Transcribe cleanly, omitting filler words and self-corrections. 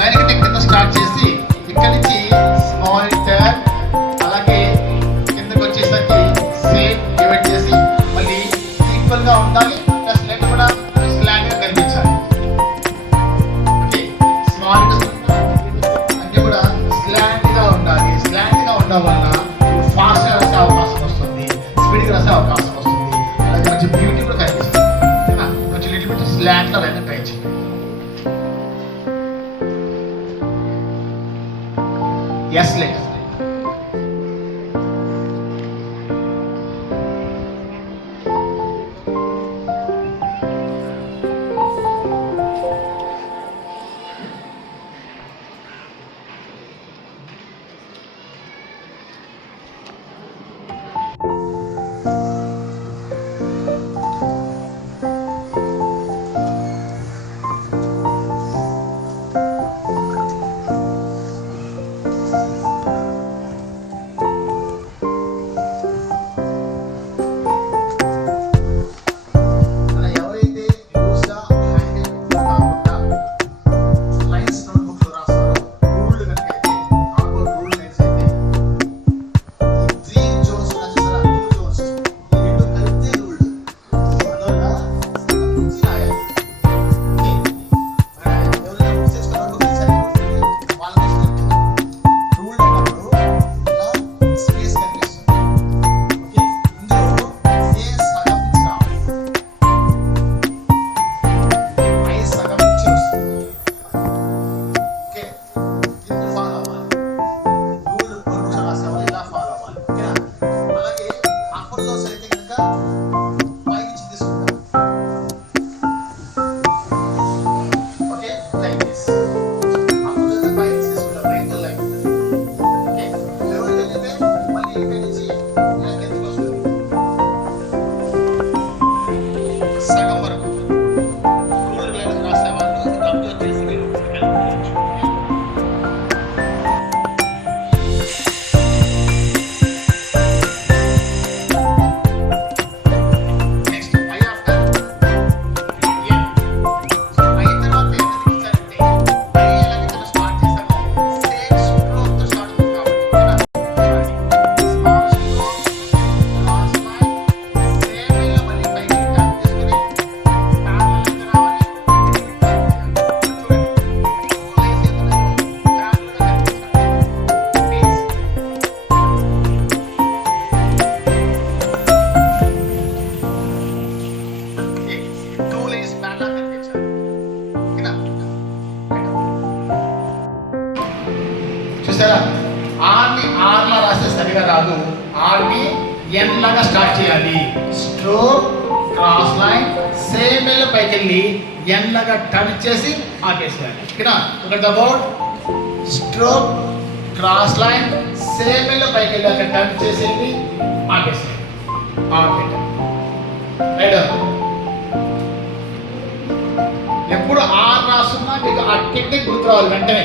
Line కింద start చేసి ఇక్కడ నుంచి స్మాల్ టర్న్, అలాగే కిందకి వచ్చేసరికి సేమ్ డివైడ్ చేసి మళ్ళీ ఈక్వల్ గా ఉండాలి, ప్లస్ లెగ్ కూడా స్లాంగ్ గా కనిపించాలి. ఓకే, స్మాల్ అన్ని కూడా స్లాంగ్ గా ఉండాలి. స్లాంగ్ గా ఉండడం వల్ల ఫాస్ట్ గా రాసే అవకాశం వస్తుంది, స్పీడ్ గా రాసే అవకాశం వస్తుంది, అలాగే మంచి బ్యూటీ కూడా కనిపిస్తుంది. కొంచెం లిటిల్ బిట్ స్లాంగ్ లో అయినా ట్రై చేయండి. Yes, later. చూసారా, ఆర్ని ఆర్లా రాస్తే సరిగా రాదు. ఆర్ని ఎన్ లాగా స్టార్ట్ చేయాలి. Stroke, cross line, same L పైకి వెళ్ళి ఎన్ లాగా టర్న్ చేసి ఆపేసేయాలి. ఓకేనా? ఒకటి about stroke, cross line, same L పైకి వెళ్ళి అక్కడ టర్న్ చేసేది ఆపేసేయాలి. రైట్. ఎప్పుడు ఆర్ రాస్తున్నా మీకు ఆ టెక్నిక్ గుర్తు రావాలి వెంటనే.